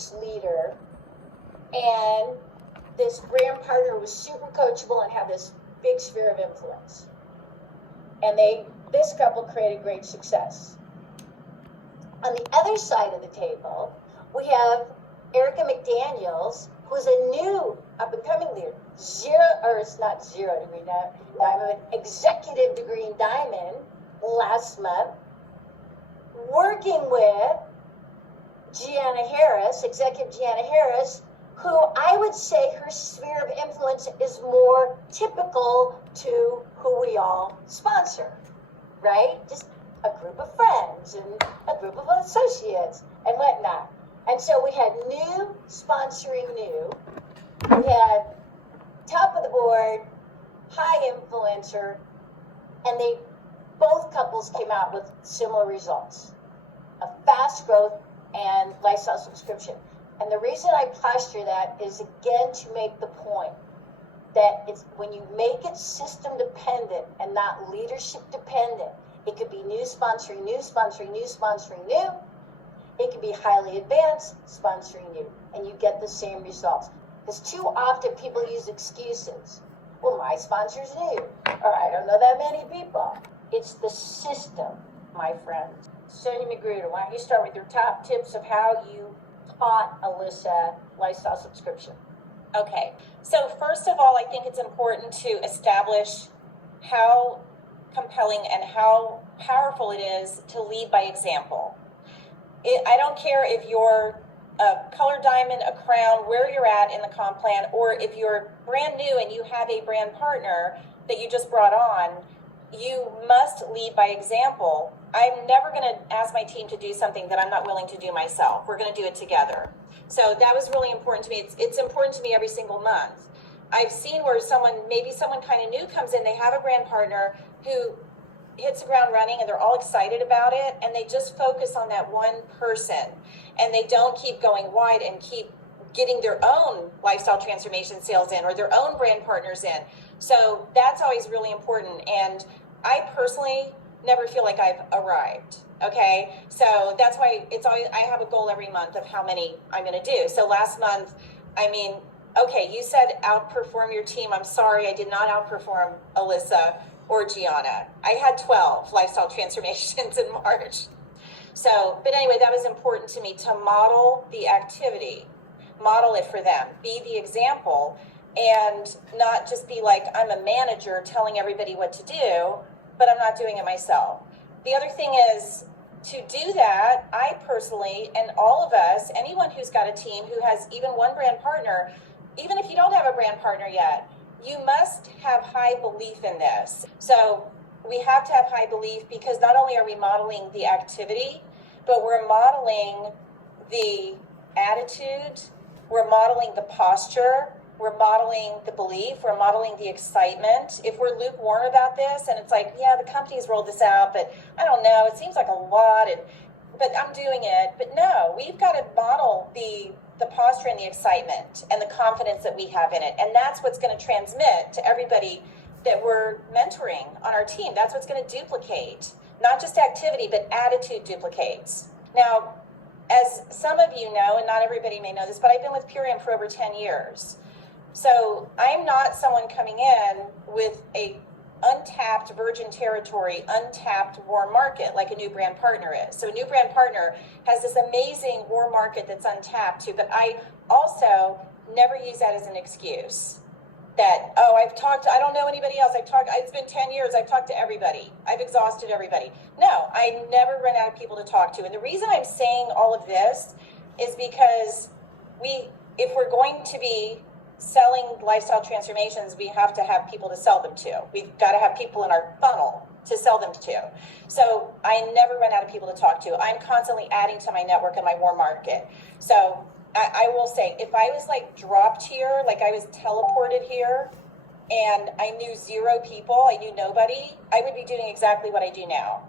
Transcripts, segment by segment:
courageous leader, and this brand partner was super coachable and had this big sphere of influence. And this couple created great success. On the other side of the table, we have Erica McDaniels, who's a new up-and-coming leader. Diamond, executive degree in Diamond last month, working with Gianna Harris, executive Gianna Harris, who I would say her sphere of influence is more typical to who we all sponsor, right? Just a group of friends and a group of associates and whatnot. And so we had new sponsoring new. We had top of the board, high influencer, and both couples came out with similar results, a fast growth and lifestyle subscription. And the reason I posture that is, again, to make the point that it's when you make it system dependent and not leadership dependent, it could be new sponsoring new, sponsoring new, sponsoring new. It could be highly advanced sponsoring new, and you get the same results. Because too often people use excuses. Well, my sponsor's new, or I don't know that many people. It's the system, my friends. Sonia Magruder, why don't you start with your top tips of how you taught Alyssa lifestyle subscription? Okay, so first of all, I think it's important to establish how compelling and how powerful it is to lead by example. I don't care if you're a color diamond, a crown, where you're at in the comp plan, or if you're brand new and you have a brand partner that you just brought on, you must lead by example. I'm never going to ask my team to do something that I'm not willing to do myself. We're going to do it together. So that was really important to me. It's important to me every single month. I've seen where maybe someone kind of new comes in, they have a brand partner who hits the ground running and they're all excited about it, and they just focus on that one person and they don't keep going wide and keep getting their own lifestyle transformation sales in or their own brand partners in. So that's always really important. And I personally never feel like I've arrived. Okay. So that's why I have a goal every month of how many I'm going to do. So last month, okay, you said outperform your team. I'm sorry, I did not outperform Alyssa or Gianna. I had 12 lifestyle transformations in March. So, but anyway, that was important to me to model the activity, model it for them, be the example, and not just be like, I'm a manager telling everybody what to do, but I'm not doing it myself. The other thing is, to do that, I personally, and all of us, anyone who's got a team who has even one brand partner, even if you don't have a brand partner yet, you must have high belief in this. So we have to have high belief because not only are we modeling the activity, but we're modeling the attitude, we're modeling the posture, we're modeling the belief, we're modeling the excitement. If we're lukewarm about this and it's like, yeah, the company's rolled this out, but I don't know, it seems like a lot, but I'm doing it. But no, we've got to model the posture and the excitement and the confidence that we have in it. And that's what's going to transmit to everybody that we're mentoring on our team. That's what's going to duplicate, not just activity, but attitude duplicates. Now, as some of you know, and not everybody may know this, but I've been with Purium for over 10 years. So I'm not someone coming in with a untapped virgin territory, untapped warm market like a new brand partner is. So a new brand partner has this amazing warm market that's untapped too, but I also never use that as an excuse that, oh, I don't know anybody else. It's been 10 years. I've talked to everybody. I've exhausted everybody. No, I never run out of people to talk to. And the reason I'm saying all of this is because if we're going to be selling lifestyle transformations, we have to have people to sell them to. We've got to have people in our funnel to sell them to. So I never run out of people to talk to. I'm constantly adding to my network and my warm market. So I will say, if I was like dropped here, like I was teleported here and I knew zero people, I knew nobody, I would be doing exactly what I do now.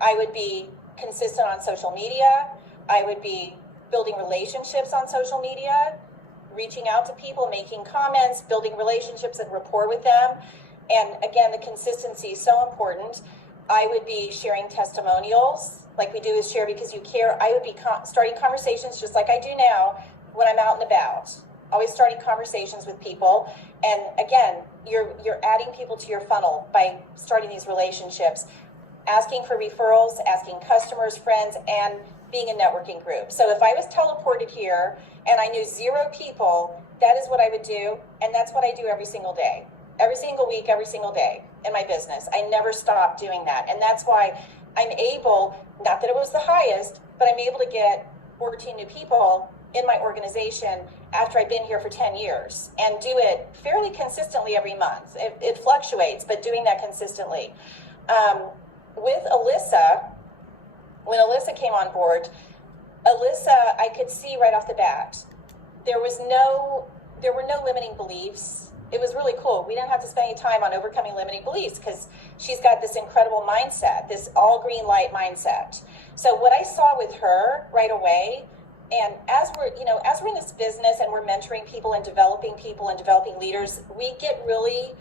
I would be consistent on social media. I would be building relationships on social media, reaching out to people, making comments, building relationships and rapport with them. And again, the consistency is so important. I would be sharing testimonials like we do with Share Because You Care, I would be starting conversations just like I do now when I'm out and about. Always starting conversations with people. And again, you're adding people to your funnel by starting these relationships, asking for referrals, asking customers, friends, and being a networking group. So if I was teleported here and I knew 0 people, that is what I would do. And that's what I do every single day, every single week, every single day in my business. I never stop doing that. And that's why I'm able, not that it was the highest, but I'm able to get 14 new people in my organization after I've been here for 10 years and do it fairly consistently every month. It fluctuates, but doing that consistently. With Alyssa, when Alyssa came on board, Alyssa, I could see right off the bat, there were no limiting beliefs. It was really cool. We didn't have to spend any time on overcoming limiting beliefs because she's got this incredible mindset, this all green light mindset. So what I saw with her right away, and as we're in this business and we're mentoring people and developing leaders, we can really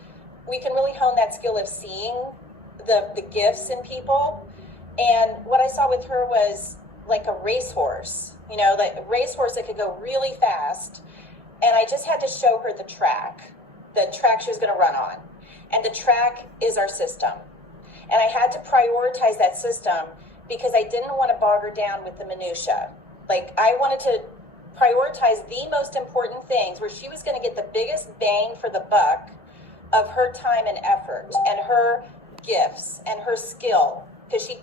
hone that skill of seeing the gifts in people. And what I saw with her was like a racehorse, like a racehorse that could go really fast. And I just had to show her the track she was going to run on. And the track is our system. And I had to prioritize that system because I didn't want to bog her down with the minutia. Like, I wanted to prioritize the most important things where she was going to get the biggest bang for the buck of her time and effort and her gifts and her skill. Because she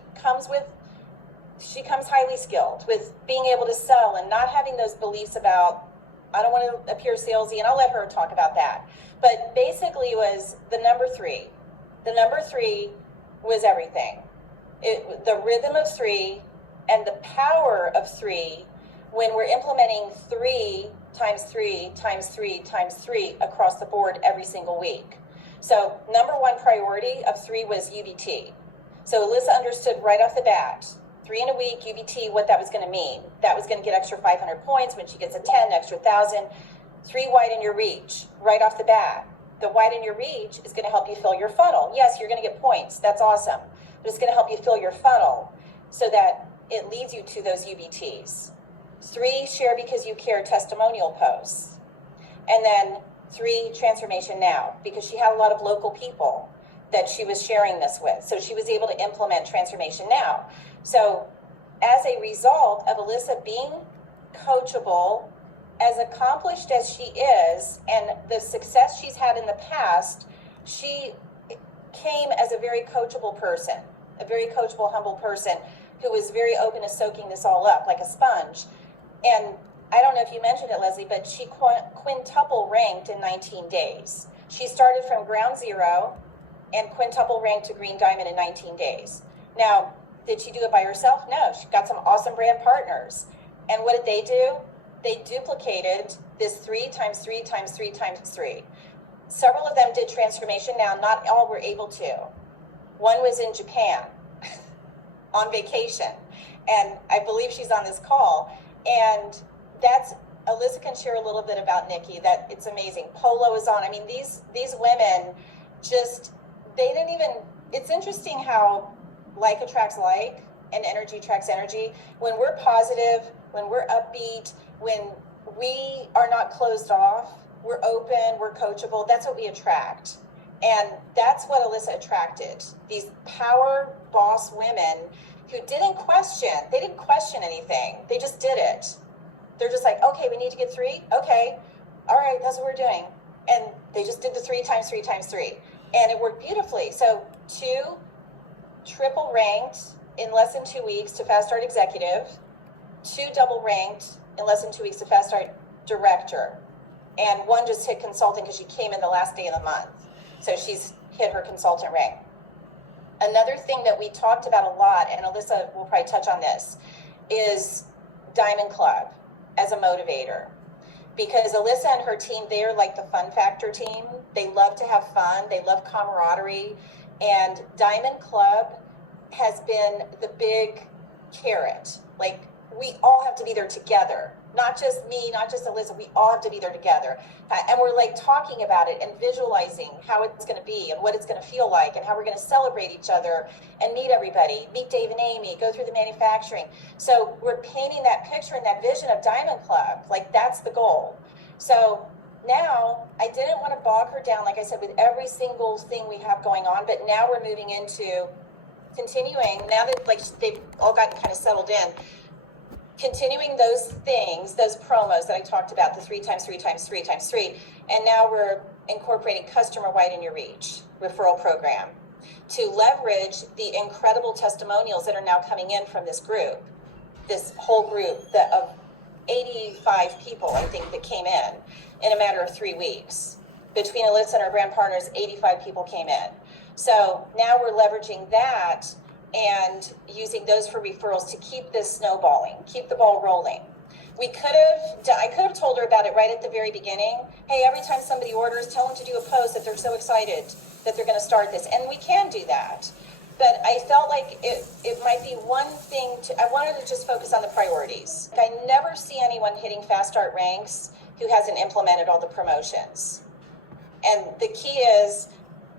comes highly skilled with being able to sell and not having those beliefs about, I don't want to appear salesy, and I'll let her talk about that. But basically it was the number 3. The number 3 was everything. The rhythm of 3 and the power of 3 when we're implementing 3 times 3 times 3 times 3 across the board every single week. So number 1 priority of 3 was UBT. So Alyssa understood right off the bat, 3 in a week, UBT, what that was going to mean. That was going to get extra 500 points. When she gets a 10, extra 1,000. 3, widen your reach right off the bat. The widen your reach is going to help you fill your funnel. Yes, you're going to get points. That's awesome. But it's going to help you fill your funnel so that it leads you to those UBTs. 3, Share Because You Care testimonial posts. And then 3, Transformation Now, because she had a lot of local people that she was sharing this with. So she was able to implement Transformation Now. So as a result of Alyssa being coachable, as accomplished as she is, and the success she's had in the past, she came as a very coachable person, a very coachable, humble person who was very open to soaking this all up like a sponge. And I don't know if you mentioned it, Leslie, but she quintuple ranked in 19 days. She started from ground zero and quintuple ranked to green diamond in 19 days. Now, did she do it by herself? No, she got some awesome brand partners. And what did they do? They duplicated this 3 times 3 times 3 times 3. Several of them did Transformation Now. Not all were able to. One was in Japan on vacation. And I believe she's on this call. And that's, Alyssa can share a little bit about Nikki, that it's amazing. Polo is on. I mean, these women just, they didn't even, it's interesting how like attracts like and energy attracts energy. When we're positive, when we're upbeat, when we are not closed off, we're open, we're coachable, that's what we attract. And that's what Alyssa attracted. These power boss women who didn't question. They didn't question anything. They just did it. They're just like, okay, we need to get 3. Okay. All right, that's what we're doing. And they just did the 3 times 3 times 3. And it worked beautifully. So 2 triple ranked in less than 2 weeks to Fast Start Executive. 2 double ranked in less than 2 weeks to Fast Start Director. And 1 just hit consulting because she came in the last day of the month. So she's hit her consultant rank. Another thing that we talked about a lot, and Alyssa will probably touch on this, is Diamond Club as a motivator. Because Alyssa and her team, they're like the fun factor team. They love to have fun. They love camaraderie. And Diamond Club has been the big carrot. Like, we all have to be there together. Not just me, not just Alyssa, we all have to be there together. And we're like talking about it and visualizing how it's going to be and what it's going to feel like and how we're going to celebrate each other and meet everybody, meet Dave and Amy, go through the manufacturing. So we're painting that picture and that vision of Diamond Club. Like, that's the goal. So now I didn't want to bog her down, like I said, with every single thing we have going on, but now we're moving into continuing, now that like they've all gotten kind of settled in, continuing those things, those promos that I talked about, the 3x3x3x3, and now we're incorporating customer wide in your reach referral program to leverage the incredible testimonials that are now coming in from this group, this whole group of 85 people, I think, that came in a matter of 3 weeks. Between Alyssa and our brand partners, 85 people came in. So now we're leveraging that and using those for referrals to keep this snowballing, keep the ball rolling. I could have told her about it right at the very beginning. Hey, every time somebody orders, tell them to do a post that they're so excited that they're going to start this. And we can do that. But I felt like it might be one thing I wanted to just focus on the priorities. I never see anyone hitting fast start ranks who hasn't implemented all the promotions. And the key is,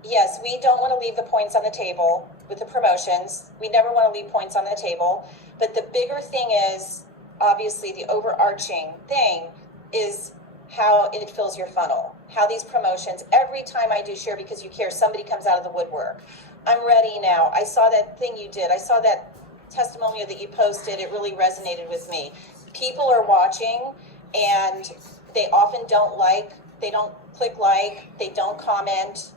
yes, we don't want to leave the points on the table with the promotions. We never want to leave points on the table. But the bigger thing is, obviously, the overarching thing is how it fills your funnel. How these promotions, every time I do share because you care, somebody comes out of the woodwork. I'm ready now. I saw that thing you did. I saw that testimonial that you posted. It really resonated with me. People are watching, and they often they don't click like, they don't comment,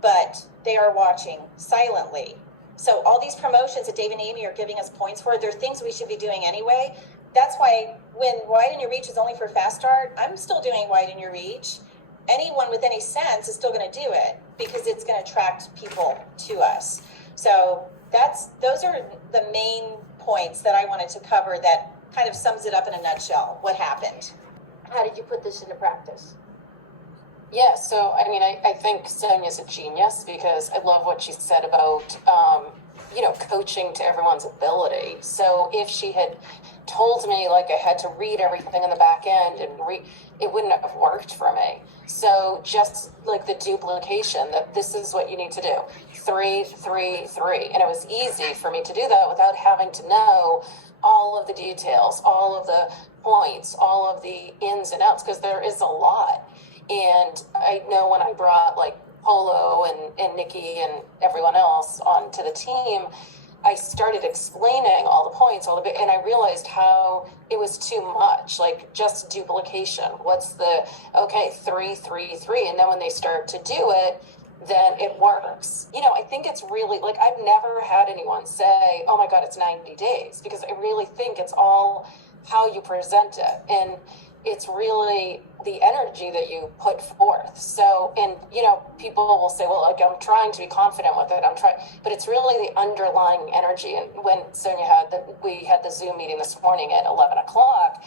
but they are watching silently. So all these promotions that Dave and Amy are giving us points for, they're things we should be doing anyway. That's why when Widen Your Reach is only for Fast Start, I'm still doing Widen Your Reach. Anyone with any sense is still going to do it because it's going to attract people to us. So those are the main points that I wanted to cover that kind of sums it up in a nutshell, what happened. How did you put this into practice? Yeah, so I mean, I think Sonia's a genius because I love what she said about, coaching to everyone's ability. So if she had told me like I had to read everything in the back end and it wouldn't have worked for me. So just like the duplication, that this is what you need to do, 3, 3, 3. And it was easy for me to do that without having to know all of the details, all of the points, all of the ins and outs, because there is a lot. And I know when I brought like Polo and Nikki and everyone else onto the team, I started explaining all the points, and I realized how it was too much, like just duplication. What's 3, 3, 3. And then when they start to do it, then it works. I think it's really like, I've never had anyone say, oh my God, it's 90 days, because I really think it's all how you present it. And it's really the energy that you put forth. So, and people will say, well, like, I'm trying to be confident with it. But it's really the underlying energy. And when Sonia we had the Zoom meeting this morning at 11 o'clock,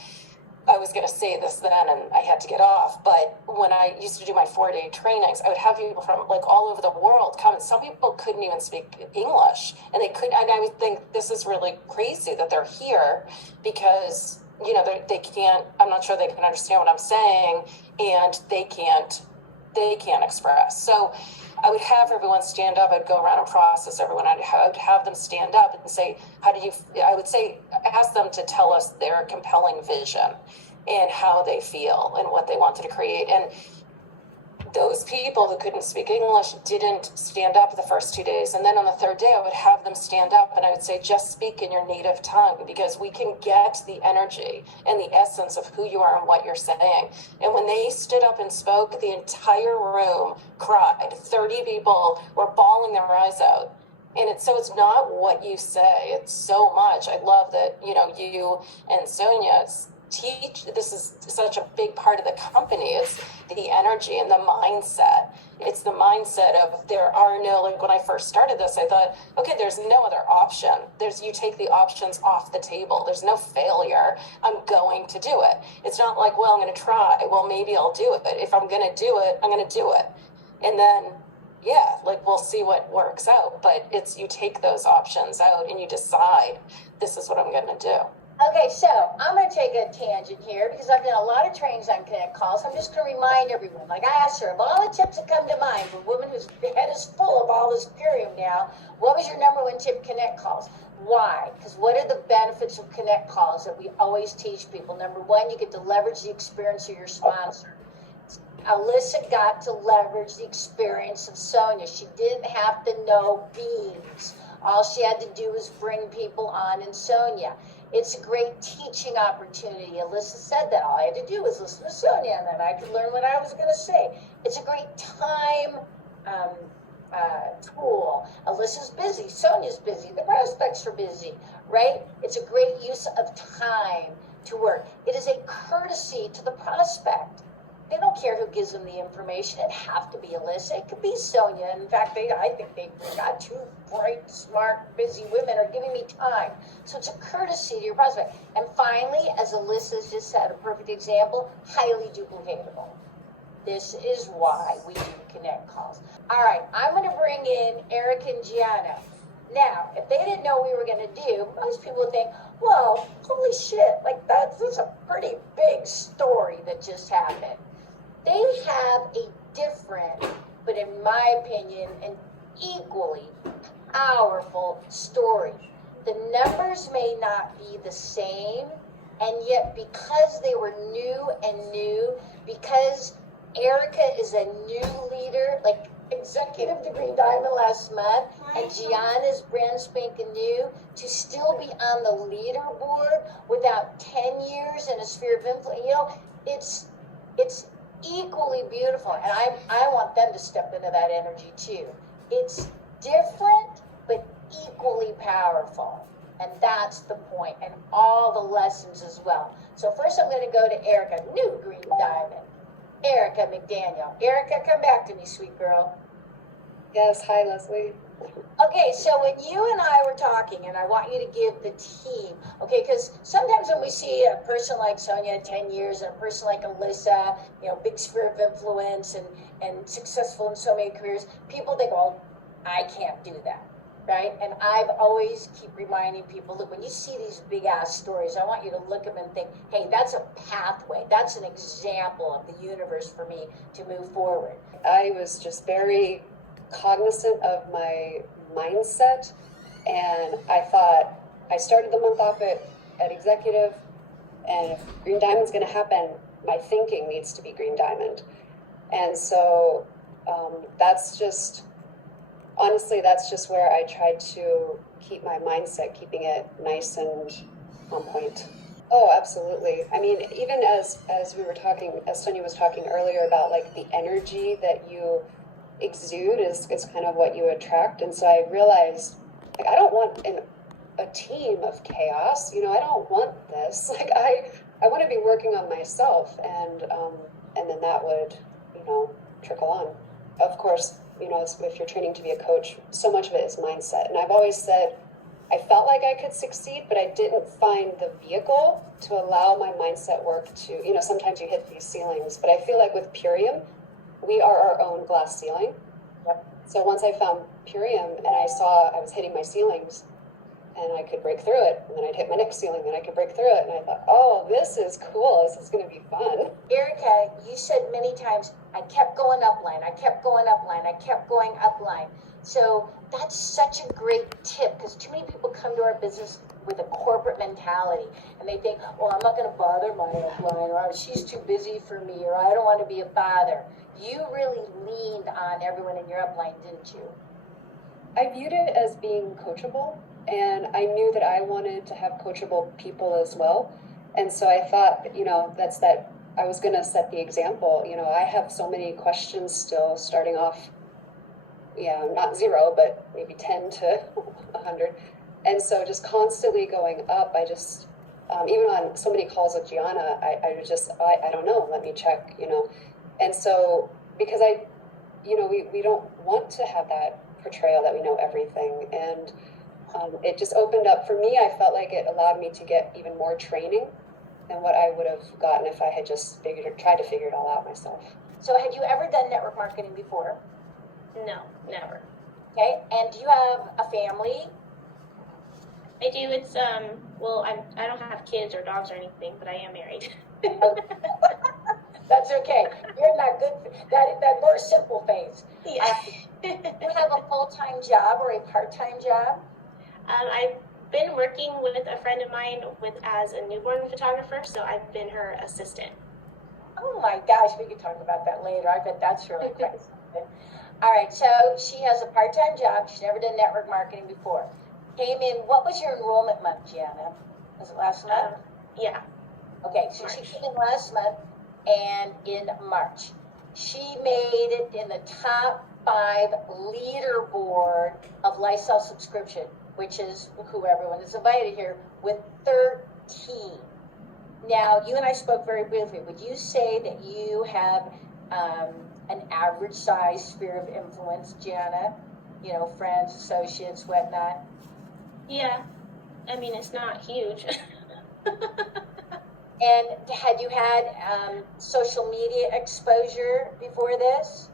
I was going to say this then and I had to get off. But when I used to do my 4-day trainings, I would have people from like all over the world come. And some people couldn't even speak English, and I would think this is really crazy that they're here because they can't, I'm not sure they can understand what I'm saying, and they can't express. So I would have everyone stand up. I'd go around and process everyone. I'd have them stand up and say, ask them to tell us their compelling vision and how they feel and what they wanted to create. And those people who couldn't speak English didn't stand up the first 2 days. And then on the third day, I would have them stand up and I would say, just speak in your native tongue, because we can get the energy and the essence of who you are and what you're saying. And when they stood up and spoke, the entire room cried. 30 people were bawling their eyes out. And it's not what you say. It's so much. I love that, you and Sonia teach. This is such a big part of the company. It's the energy and the mindset. It's the mindset of there are no, like when I first started this, I thought, okay, there's no other option. You take the options off the table. There's no failure. I'm going to do it. It's not like, well, I'm going to try. Well, maybe I'll do it. But if I'm going to do it, I'm going to do it. And then, yeah, like we'll see what works out. But you take those options out and you decide, this is what I'm going to do. Okay, so I'm going to take a tangent here because I've done a lot of trainings on Connect calls. I'm just going to remind everyone, like I asked her, of all the tips that come to mind for a woman whose head is full of all this Purium now, what was your number one tip, Connect calls? Why? Because what are the benefits of Connect calls that we always teach people? Number one, you get to leverage the experience of your sponsor. Alyssa got to leverage the experience of Sonia. She didn't have to know beans. All she had to do was bring people on in Sonia. It's a great teaching opportunity. Alyssa said that. All I had to do was listen to Sonia, and then I could learn what I was going to say. It's a great time tool. Alyssa's busy. Sonia's busy. The prospects are busy, right? It's a great use of time to work. It is a courtesy to the prospect. They don't care who gives them the information. It have to be Alyssa. It could be Sonia. In fact, I think they got two bright, smart, busy women are giving me time. So it's a courtesy to your prospect. And finally, as Alyssa's just said, a perfect example, highly duplicatable. This is why we do Connect calls. All right, I'm going to bring in Eric and Gianna. Now, if they didn't know what we were going to do, most people would think, well, holy shit, like that's a pretty big story that just happened. They have a different, but in my opinion, an equally powerful story. The numbers may not be the same, and yet because they were new, because Erica is a new leader, like executive degree diamond last month, and Gianna is brand spanking new, to still be on the leaderboard without 10 years in a sphere of influence, it's equally beautiful, and I want them to step into that energy too. It's different, but equally powerful, and that's the point, and all the lessons as well. So first I'm going to go to Erica, new green diamond, Erica McDaniel. Erica, come back to me, sweet girl. Yes, hi Leslie. Okay, so when you and I were talking, and I want you to give the team, okay, because sometimes when we see a person like Sonia, 10 years, and a person like Alyssa, big sphere of influence and successful in so many careers, people think, well, I can't do that, right? And I've always keep reminding people, look, when you see these big ass stories, I want you to look at them and think, hey, that's a pathway. That's an example of the universe for me to move forward. I was just very cognizant of my mindset, and I started the month off at executive, and if Green Diamond's going to happen, my thinking needs to be Green Diamond. And so that's just where I tried to keep my mindset, keeping it nice and on point. Oh, absolutely. I mean, even as we were talking, as Sonia was talking earlier about like the energy that you exude is kind of what you attract. And so I realized, like, I don't want a team of chaos. I don't want this. Like, I want to be working on myself, and then that would, trickle on. Of course, if you're training to be a coach, so much of it is mindset. And I've always said, I felt like I could succeed, but I didn't find the vehicle to allow my mindset work to, sometimes you hit these ceilings, but I feel like with Purium, we are our own glass ceiling. Yep. So once I found Purium and I saw I was hitting my ceilings and I could break through it, and then I'd hit my next ceiling and I could break through it, and I thought, oh, this is cool. This is going to be fun. Erica, you said many times, I kept going upline, I kept going upline, I kept going upline. So that's such a great tip, because too many people come to our business with a corporate mentality, and they think, well, I'm not going to bother my upline, or she's too busy for me, or I don't want to be a bother. You really leaned on everyone in your upline, didn't you? I viewed it as being coachable, and I knew that I wanted to have coachable people as well. And so I thought, I was going to set the example. I have so many questions still, starting off, not 0, but maybe 10 to 100. And so just constantly going up, I just, even on so many calls with Gianna, I don't know, let me check, And so, because we don't want to have that portrayal that we know everything. And it just opened up, for me, I felt like it allowed me to get even more training than what I would have gotten if I had just tried to figure it all out myself. So had you ever done network marketing before? No, never. Okay, and do you have a family? I do. It's Well, I don't have kids or dogs or anything, but I am married. That's okay. You're not good. That more simple phase. Yeah. You have a full-time job or a part-time job? I've been working with a friend of mine as a newborn photographer, so I've been her assistant. Oh my gosh, we can talk about that later. I bet that's really quite something. All right, so she has a part-time job. She's never done network marketing before. Came in, what was your enrollment month, Gianna? Was it last month? Yeah. Okay, so she March. came in last month and in March. She made it in the top 5 leaderboard of lifestyle subscription, which is who everyone is invited here, with 13. Now, you and I spoke very briefly. Would you say that you have an average size sphere of influence, Gianna? You know, friends, associates, whatnot? Yeah. I mean, it's not huge. And had you had social media exposure before this?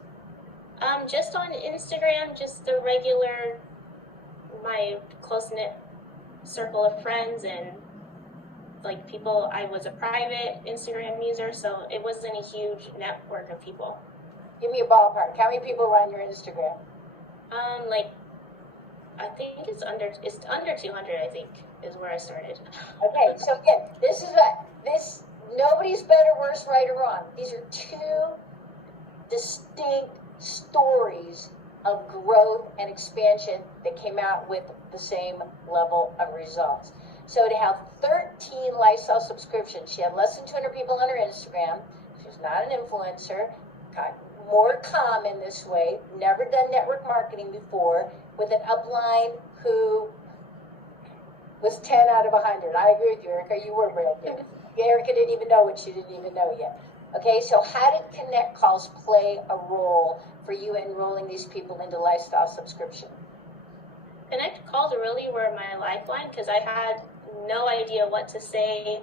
Just on Instagram, just the regular, my close-knit circle of friends and like people. I was a private Instagram user, so it wasn't a huge network of people. Give me a ballpark. How many people run your Instagram? Like I think it's under 200. I think is where I started. Okay, so again, this nobody's better, worse, right, or wrong. These are 2 distinct stories of growth and expansion that came out with the same level of results. So to have 13 lifestyle subscriptions, she had less than 200 people on her Instagram. She's not an influencer. Got more common this way. Never done network marketing before. With an upline who was 10 out of 100. I agree with you, Erica. You were brand new. Erica didn't even know what she didn't even know yet. Okay, so how did Connect Calls play a role for you enrolling these people into lifestyle subscription? Connect calls really were my lifeline because I had no idea what to say,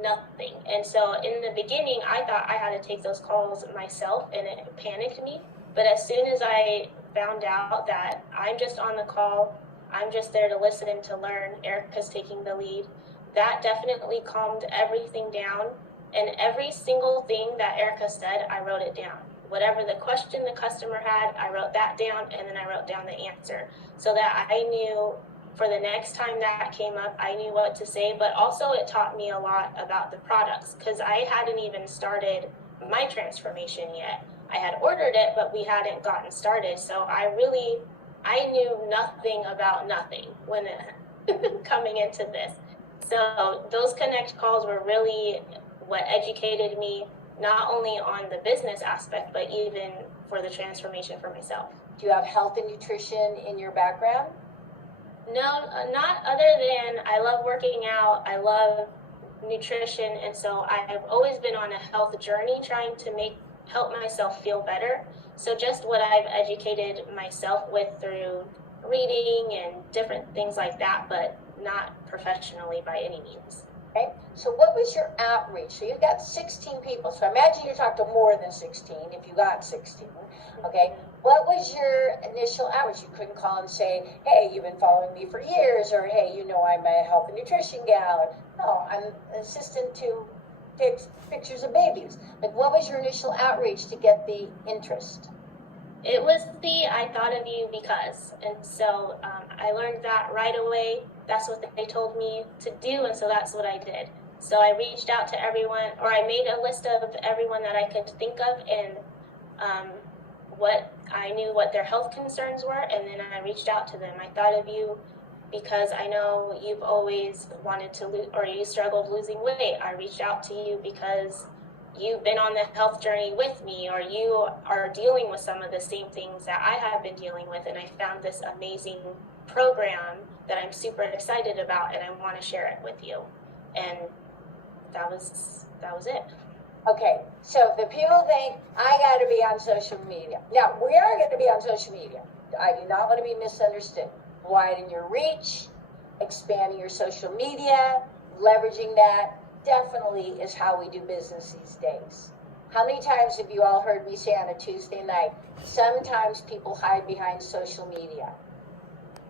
nothing. And so in the beginning, I thought I had to take those calls myself, and it panicked me. But as soon as I found out that I'm just on the call, I'm just there to listen and to learn, Erica's taking the lead, that definitely calmed everything down. And every single thing that Erica said, I wrote it down. Whatever the question the customer had, I wrote that down, and then I wrote down the answer so that I knew for the next time that came up, I knew what to say. But also it taught me a lot about the products because I hadn't even started my transformation yet. I had ordered it, but we hadn't gotten started. So I knew nothing about nothing when coming into this. So those Connect calls were really what educated me, not only on the business aspect, but even for the transformation for myself. Do you have health and nutrition in your background? No, not other than I love working out. I love nutrition. And so I've always been on a health journey trying to help myself feel better. So just what I've educated myself with through reading and different things like that, but not professionally by any means. Okay, so what was your outreach? So you've got 16 people. So imagine you talked to more than 16 if you got 16. Okay, what was your initial outreach? You couldn't call and say, hey, you've been following me for years, or hey, you know I'm a health and nutrition gal. Or, no, I'm an assistant to take pictures of babies. Like, what was your initial outreach to get the interest? It was I thought of you because, and so I learned that right away. That's what they told me to do, and so that's what I did. So I reached out to everyone, or I made a list of everyone that I could think of, and what I knew what their health concerns were, and then I reached out to them. I thought of you because I know you've always wanted to lose, or you struggled losing weight. I reached out to you because you've been on the health journey with me, or you are dealing with some of the same things that I have been dealing with, and I found this amazing program that I'm super excited about, and I want to share it with you. And that was it. Okay, so the people think I got to be on social media. Now, we are going to be on social media. I do not want to be misunderstood. Widen your reach, expanding your social media, leveraging that definitely is how we do business these days. How many times have you all heard me say on a Tuesday night, sometimes people hide behind social media,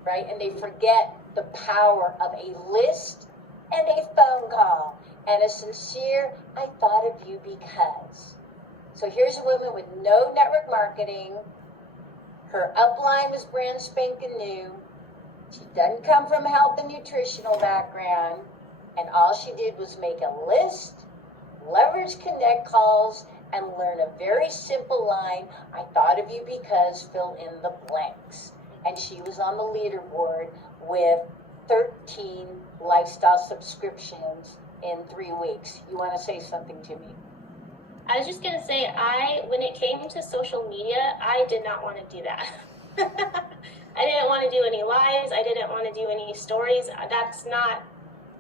right? And they forget the power of a list and a phone call and a sincere, I thought of you because. So here's a woman with no network marketing. Her upline was brand spanking new. She doesn't come from a health and nutritional background. And all she did was make a list, leverage connect calls, and learn a very simple line, I thought of you because, fill in the blanks. And she was on the leaderboard with 13 lifestyle subscriptions in 3 weeks. You want to say something to me? I was just gonna say, when it came to social media, I did not want to do that. I didn't want to do any lives. I didn't want to do any stories. That's not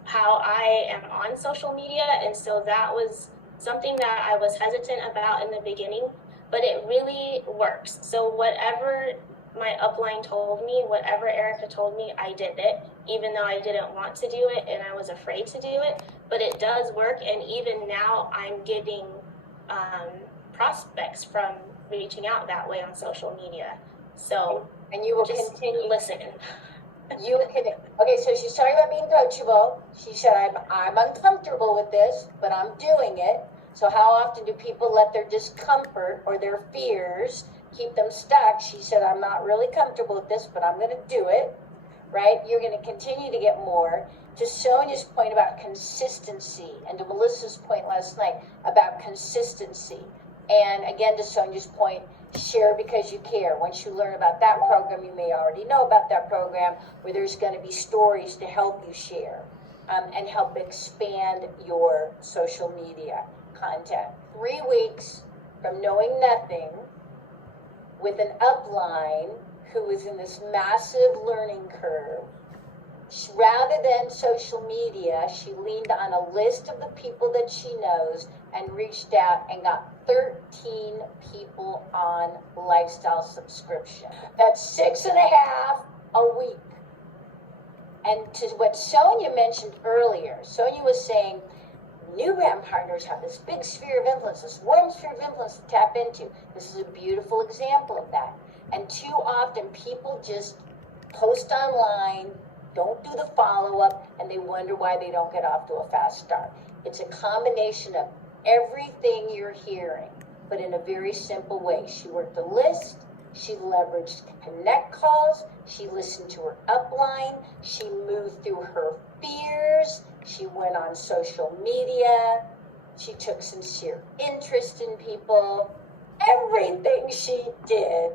how I am on social media, and so that was something that I was hesitant about in the beginning, but it really works. So whatever my upline told me, whatever Erica told me, I did it, even though I didn't want to do it and I was afraid to do it, but it does work. And even now I'm getting prospects from reaching out that way on social media. So, and you will just continue. Listen. You can, okay, so she's talking about being coachable. She said, I'm uncomfortable with this, but I'm doing it. So how often do people let their discomfort or their fears keep them stuck? She said, I'm not really comfortable with this, but I'm going to do it, right? You're going to continue to get more. To Sonia's point about consistency, and to Melissa's point last night about consistency. And again, to Sonia's point, share because you care. Once you learn about that program, you may already know about that program, where there's going to be stories to help you share and help expand your social media content. 3 weeks from knowing nothing with an upline who is in this massive learning curve. Rather than social media, she leaned on a list of the people that she knows and reached out and got 13 people on lifestyle subscription. That's 6.5 a week. And to what Sonia mentioned earlier, Sonia was saying new brand partners have this big sphere of influence, this warm sphere of influence to tap into. This is a beautiful example of that. And too often people just post online, don't do the follow-up, and they wonder why they don't get off to a fast start. It's a combination of everything you're hearing, but in a very simple way. She worked a list, she leveraged connect calls, she listened to her upline, she moved through her fears, she went on social media, she took sincere interest in people. Everything she did,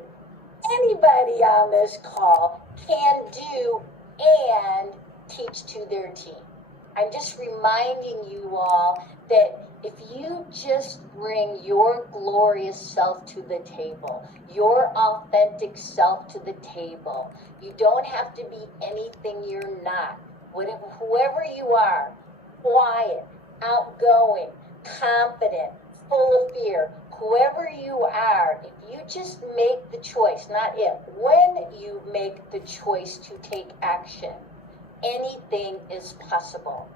anybody on this call can do and teach to their team. I'm just reminding you all that if you just bring your glorious self to the table, your authentic self to the table, you don't have to be anything you're not. Whoever you are, quiet, outgoing, confident, full of fear, whoever you are, if you just make the choice, not if, when you make the choice to take action, anything is possible.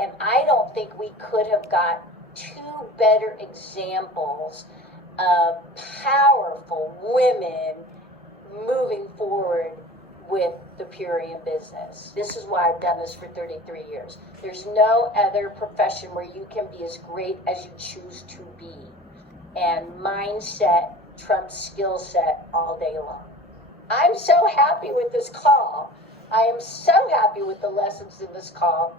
And I don't think we could have got 2 better examples of powerful women moving forward with the Purium business. This is why I've done this for 33 years. There's no other profession where you can be as great as you choose to be. And mindset trumps skill set all day long. I'm so happy with this call. I am so happy with the lessons in this call.